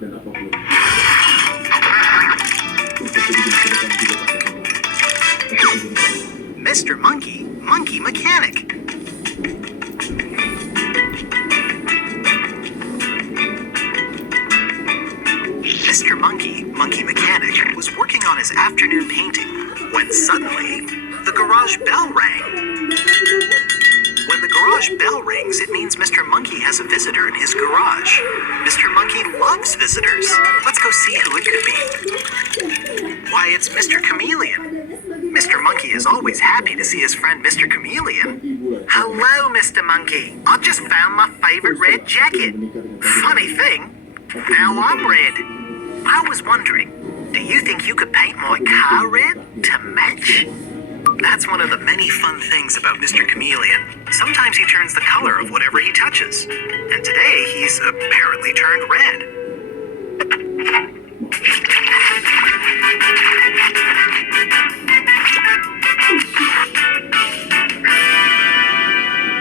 dan apapun. Mr. Monkey, Monkey Mechanic. Mr. Monkey, Monkey Mechanic, was working on his afternoon painting when suddenly the garage bell rang. When the garage bell rings, it means Mr. Monkey has a visitor in his garage. Mr. Monkey loves visitors. Let's go see who it could be. Why, it's Mr. Chameleon. Mr. Monkey is always happy to see his friend Mr. Chameleon. Hello, Mr. Monkey. I just found my favorite red jacket. Funny thing, now I'm red. I was wondering, do you think you could paint my car red to match? That's one of the many fun things about Mr. Chameleon. Sometimes he turns the color of whatever he touches. And today, he's apparently turned red.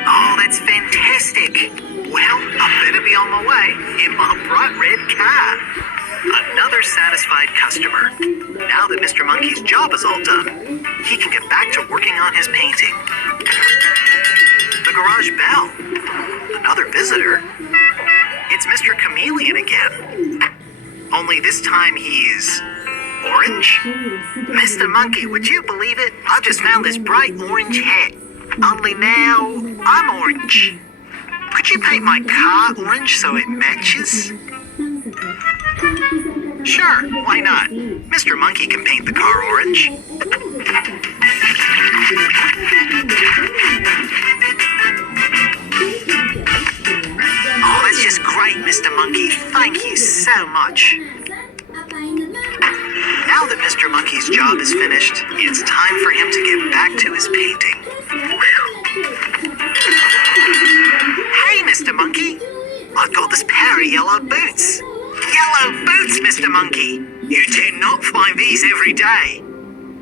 Oh, that's fantastic. Well, I better be on my way in my bright red car. Another satisfied customer. Now that Mr. Monkey's job is all done, he can get back to working on his painting. The garage bell. Another visitor. It's Mr. Chameleon again. Only this time he's orange. Mr. Monkey, would you believe it? I just found this bright orange hat. Only now I'm orange. Could you paint my car orange so it matches? Sure, why not? Mr. Monkey can paint the car orange. Oh, that's just great, Mr. Monkey. Thank you so much. Now that Mr. Monkey's job is finished, it's time for him to get back to his painting. Hey, Mr. Monkey. I've got this pair of yellow boots. Yellow boots, Mr. Monkey. You do not find these every day.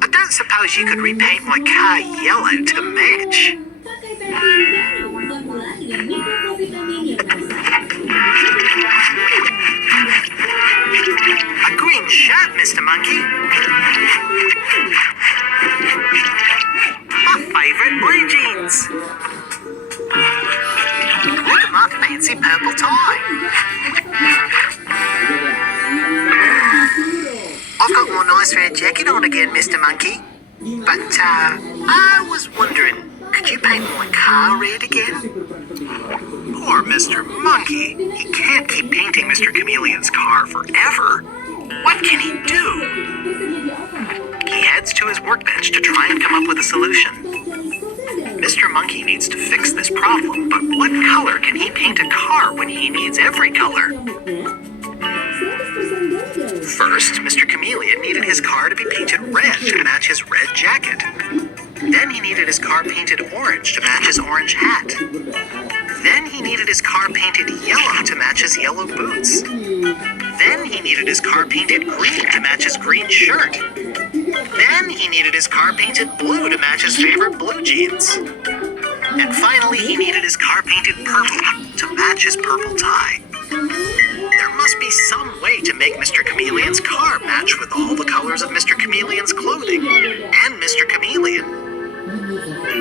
I don't suppose you could repaint my car yellow to match. A green shirt, Mr. Monkey. My favorite blue jeans. Look at my fancy purple tie. I've got my nice red jacket on again, Mr. Monkey. But, I was wondering, could you paint my car red again? Poor Mr. Monkey. He can't keep painting Mr. Chameleon's car forever. What can he do? He heads to his workbench to try and come up with a solution. Mr. Monkey needs to fix this problem, but what color can he paint a car when he needs every color? First, Mr. Chameleon needed his car to be painted red to match his red jacket. Then he needed his car painted orange to match his orange hat. Then he needed his car painted yellow to match his yellow boots. Then he needed his car painted green to match his green shirt. Then he needed his car painted blue to match his favorite blue jeans. And finally, he needed his car painted purple to match his purple tie. There must be some way to make Mr. Chameleon's car match with all the colors of Mr. Chameleon's clothing and Mr. Chameleon.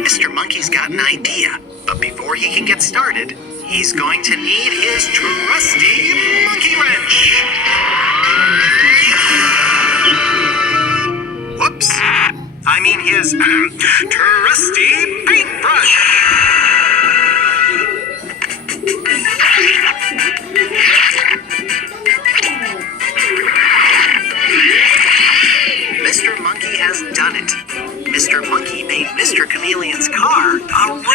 Mr. Monkey's got an idea, but before he can get started, he's going to need his trusty monkey wrench. Whoops. I mean his trusty paintbrush. Mr. Monkey has done it. Mr. Monkey made Mr. Chameleon's car a rainbow.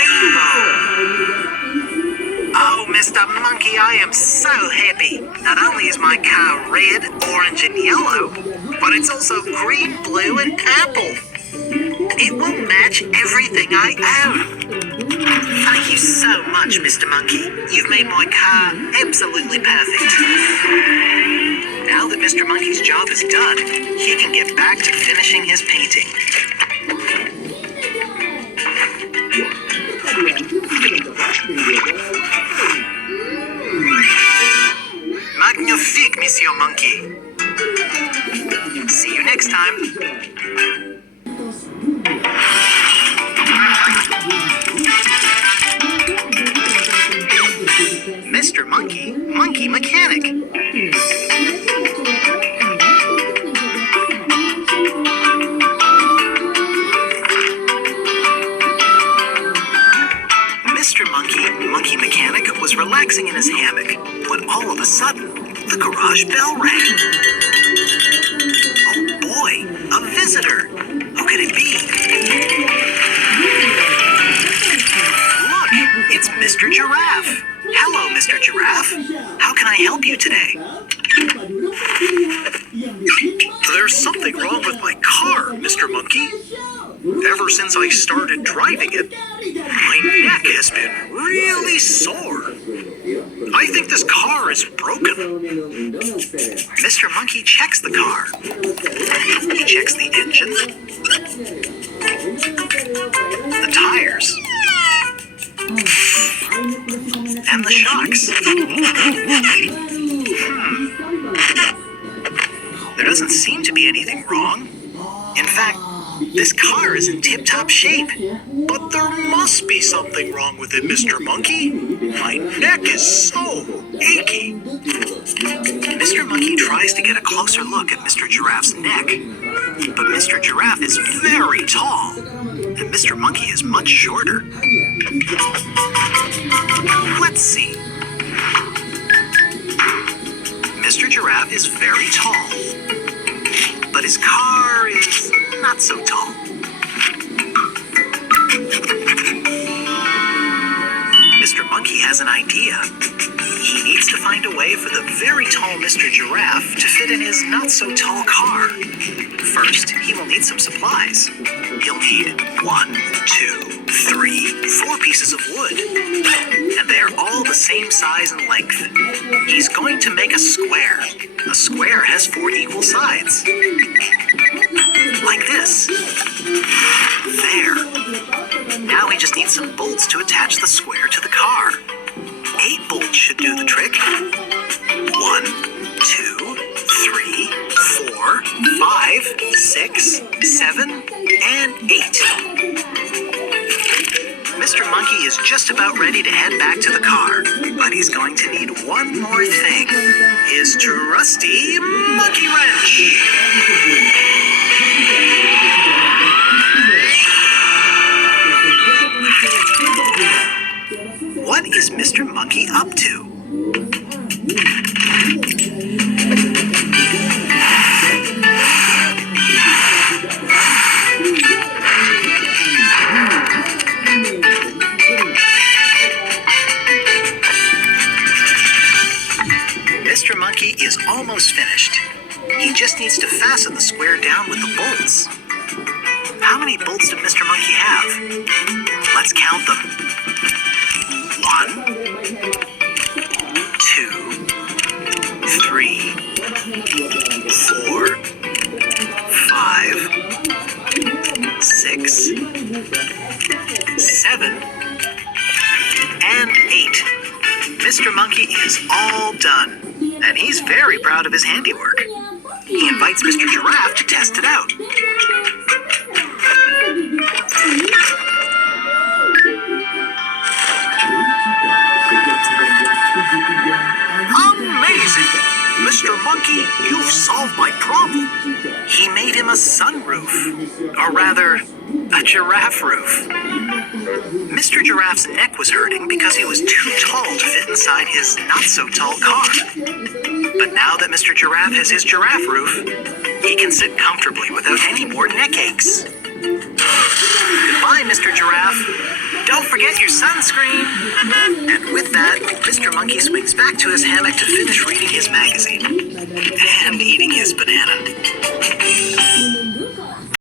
Oh, Mr. Monkey, I am so happy. Not only is my car red, orange, and yellow, but it's also green, blue, and purple. It will match everything I own. Thank you so much, Mr. Monkey. You've made my car absolutely perfect. Now that Mr. Monkey's job is done, he can get back to finishing his painting. Magnifique, Monsieur Monkey. See you next time. Mr. Monkey, Monkey Mechanic. Mr. Monkey, Monkey Mechanic was relaxing in his hammock when all of a sudden, the garage bell rang. Oh boy, a visitor. Who could it be? Look, it's Mr. Giraffe. Hello, Mr. Giraffe. How can I help you today? There's something wrong with my car, Mr. Monkey. Ever since I started driving it, my neck has been really sore. I think this car is broken. Mr. Monkey checks the car. He checks the engine, the tires, and the shocks. There doesn't seem to be anything wrong. In fact, this car is in tip-top shape. But there must be something wrong with it, Mr. Monkey. My neck is so achy. Mr. Monkey tries to get a closer look at Mr. Giraffe's neck. But Mr. Giraffe is very tall, and Mr. Monkey is much shorter. Let's see. Mr. Giraffe is very tall, but his car is not so tall. Mr. Monkey has an idea. He needs to find a way for the very tall Mr. Giraffe to fit in his not-so-tall car. First, he will need some supplies. He'll need 1, 2, 3, 4 pieces of wood. And they are all the same size and length. He's going to make a square. A square has 4 equal sides. Like this. There. Now he just needs some bolts to attach the square to the car. 8 bolts should do the trick. 1, 2, 3, 4, 5, 6, 7, and 8. Mr. Monkey is just about ready to head back to the car, but he's going to need one more thing. His trusty monkey wrench. What is Mr. Monkey up to? Mr. Monkey is almost finished. He just needs to fasten the square down with the bolts. How many bolts did Mr. Monkey have? Let's count them. 1, 2, 3, 4, 5, 6, 7, and 8. Mr. Monkey is all done, and he's very proud of his handiwork. He invites Mr. Giraffe to test it out. Amazing! Mr. Monkey, you've solved my problem. He made him a sunroof, or rather, a giraffe roof. Mr. Giraffe's neck was hurting because he was too tall to fit inside his not-so-tall car. But now that Mr. Giraffe has his giraffe roof, he can sit comfortably without any more neck aches. Goodbye, Mr. Giraffe. Don't forget your sunscreen. And with that, Mr. Monkey swings back to his hammock to finish reading his magazine and eating his banana.